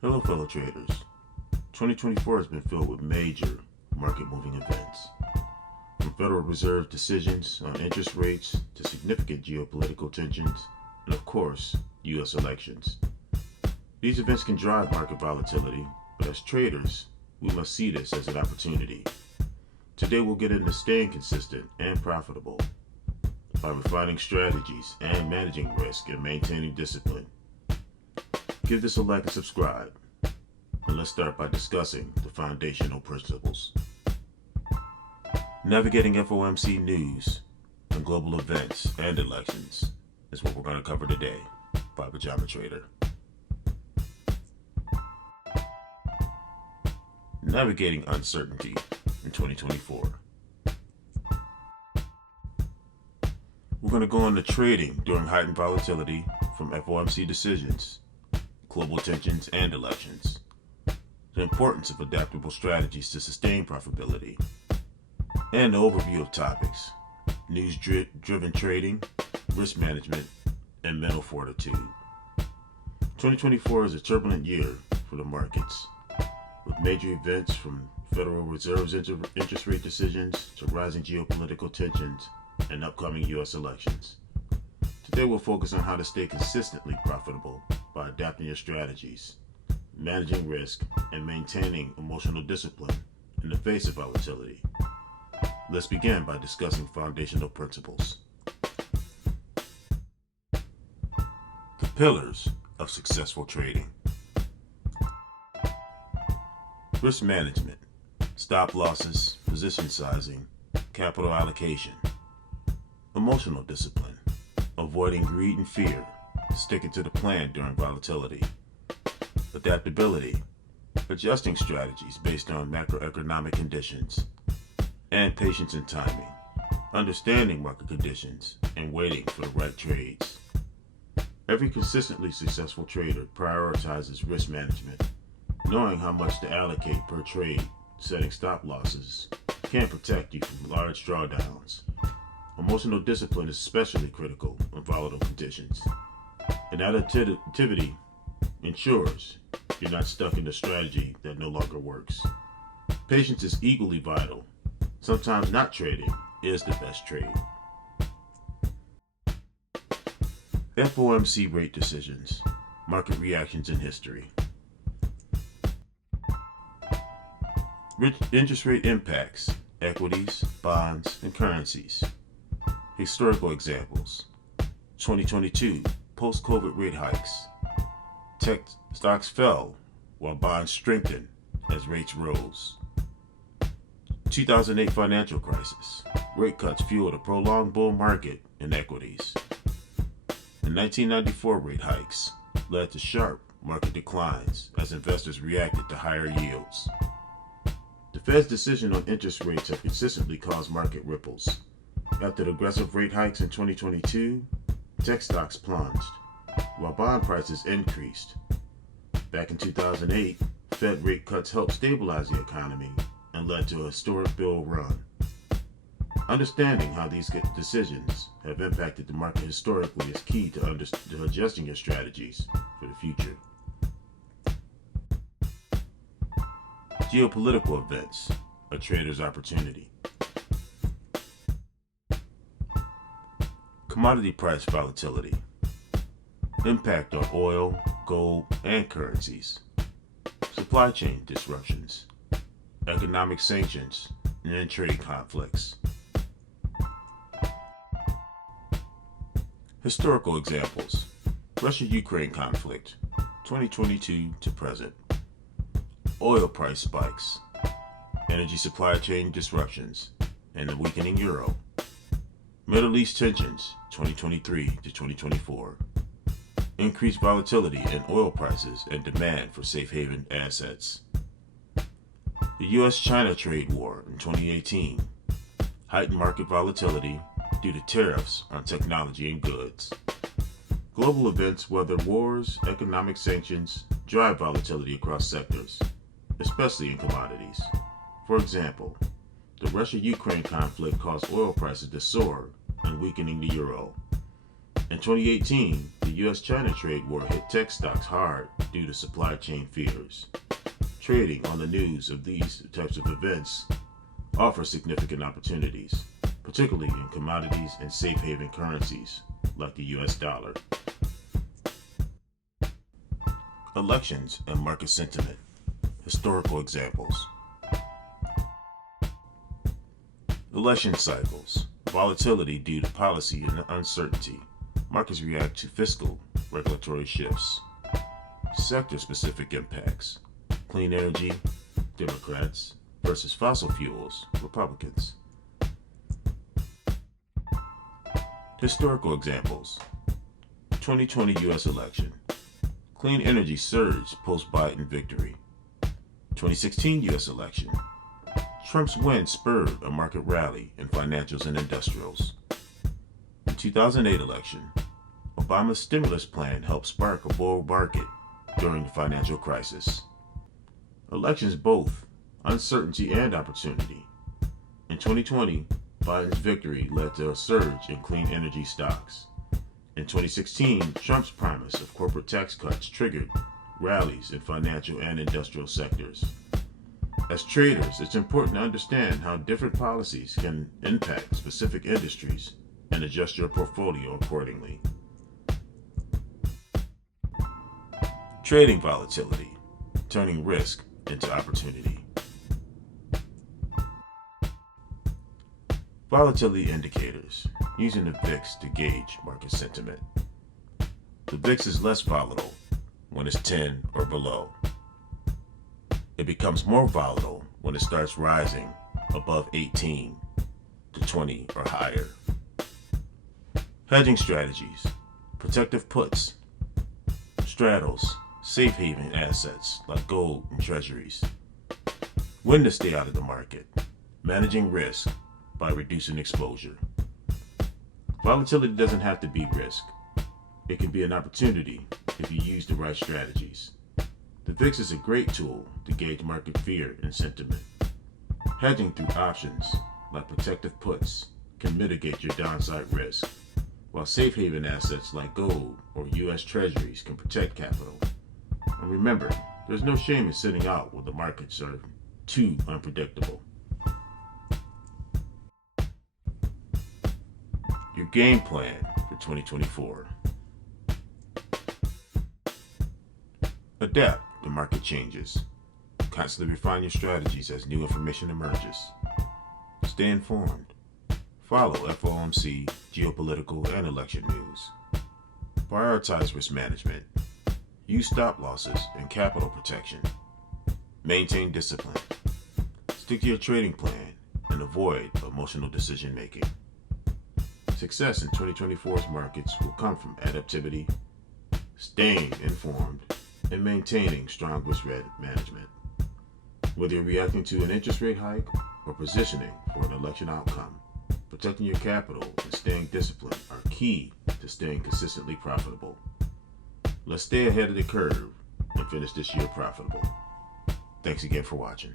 Hello fellow traders. 2024 has been filled with major market-moving events. From Federal Reserve decisions on interest rates to significant geopolitical tensions and of course, U.S. elections. These events can drive market volatility, but as traders, we must see this as an opportunity. Today we'll get into staying consistent and profitable by refining strategies and managing risk and maintaining discipline. Give this a like and subscribe, and let's start by discussing the foundational principles. Navigating FOMC news and global events and elections is what we're going to cover today by Pajama Trader. Navigating uncertainty in 2024. We're going to go into trading during heightened volatility from FOMC decisions, global tensions, and elections. The importance of adaptable strategies to sustain profitability, and an overview of topics: news-driven trading, risk management, and mental fortitude. 2024 is a turbulent year for the markets, with major events from Federal Reserve's interest rate decisions to rising geopolitical tensions and upcoming U.S. elections. Today we'll focus on how to stay consistently profitable by adapting your strategies, managing risk, and maintaining emotional discipline in the face of volatility. Let's begin by discussing foundational principles. The pillars of successful trading. Risk management, stop losses, position sizing, capital allocation. Emotional discipline, avoiding greed and fear, sticking to the plan during volatility. Adaptability, adjusting strategies based on macroeconomic conditions. And patience and timing, understanding market conditions and waiting for the right trades. Every consistently successful trader prioritizes risk management, knowing how much to allocate per trade. Setting stop losses can protect you from large drawdowns. Emotional discipline is especially critical in volatile conditions. And adaptivity ensures you're not stuck in a strategy that no longer works. Patience is equally vital. Sometimes not trading is the best trade. FOMC rate decisions, market reactions in history. Interest rate impacts, equities, bonds, and currencies. Historical examples: 2022, post-COVID rate hikes. Tech stocks fell while bonds strengthened as rates rose. 2008 financial crisis. Rate cuts fueled a prolonged bull market in equities. The 1994 rate hikes led to sharp market declines as investors reacted to higher yields. The Fed's decision on interest rates have consistently caused market ripples. After the aggressive rate hikes in 2022, tech stocks plunged, while bond prices increased. Back in 2008, Fed rate cuts helped stabilize the economy and led to a historic bull run. Understanding how these decisions have impacted the market historically is key to adjusting your strategies for the future. Geopolitical events, a trader's opportunity. Commodity price volatility. Impact on oil, gold, and currencies. Supply chain disruptions. Economic sanctions and trade conflicts. Historical examples: Russia-Ukraine conflict, 2022 to present. Oil price spikes, energy supply chain disruptions, and the weakening euro. Middle East tensions, 2023 to 2024. Increased volatility in oil prices and demand for safe haven assets. The U.S.-China trade war in 2018. Heightened market volatility due to tariffs on technology and goods. Global events, whether wars, economic sanctions, drive volatility across sectors, especially in commodities. For example, the Russia-Ukraine conflict caused oil prices to soar and weakening the euro. In 2018, the US-China trade war hit tech stocks hard due to supply chain fears. Trading on the news of these types of events offers significant opportunities, particularly in commodities and safe haven currencies like the US dollar. Elections and market sentiment. Historical examples. Election cycles. Volatility due to policy and uncertainty. Markets react to fiscal, regulatory shifts. Sector-specific impacts. Clean energy, Democrats, versus fossil fuels, Republicans. Historical examples. 2020 U.S. election. Clean energy surged post-Biden victory. 2016 U.S. election. Trump's win spurred a market rally in financials and industrials. In 2008 election, Obama's stimulus plan helped spark a bull market during the financial crisis. Elections both uncertainty and opportunity. In 2020, Biden's victory led to a surge in clean energy stocks. In 2016, Trump's promise of corporate tax cuts triggered rallies in financial and industrial sectors. As traders, it's important to understand how different policies can impact specific industries and adjust your portfolio accordingly. Trading volatility, turning risk into opportunity. Volatility indicators, using the VIX to gauge market sentiment. The VIX is less volatile when it's 10 or below. It becomes more volatile when it starts rising above 18 to 20 or higher. Hedging strategies, protective puts, straddles, safe haven assets like gold and treasuries. When to stay out of the market, managing risk by reducing exposure. Volatility doesn't have to be risk. It can be an opportunity if you use the right strategies. The VIX is a great tool to gauge market fear and sentiment. Hedging through options like protective puts can mitigate your downside risk, while safe haven assets like gold or US treasuries can protect capital. And remember, there's no shame in sitting out when the markets are too unpredictable. Your game plan for 2024. Adapt to market changes. Constantly refine your strategies as new information emerges. Stay informed. Follow FOMC, geopolitical, and election news. Prioritize risk management. Use stop losses and capital protection. Maintain discipline. Stick to your trading plan and avoid emotional decision making. Success in 2024's markets will come from adaptivity, staying informed, and maintaining strong risk management. Whether you're reacting to an interest rate hike or positioning for an election outcome, protecting your capital and staying disciplined are key to staying consistently profitable. Let's stay ahead of the curve and finish this year profitable. Thanks again for watching.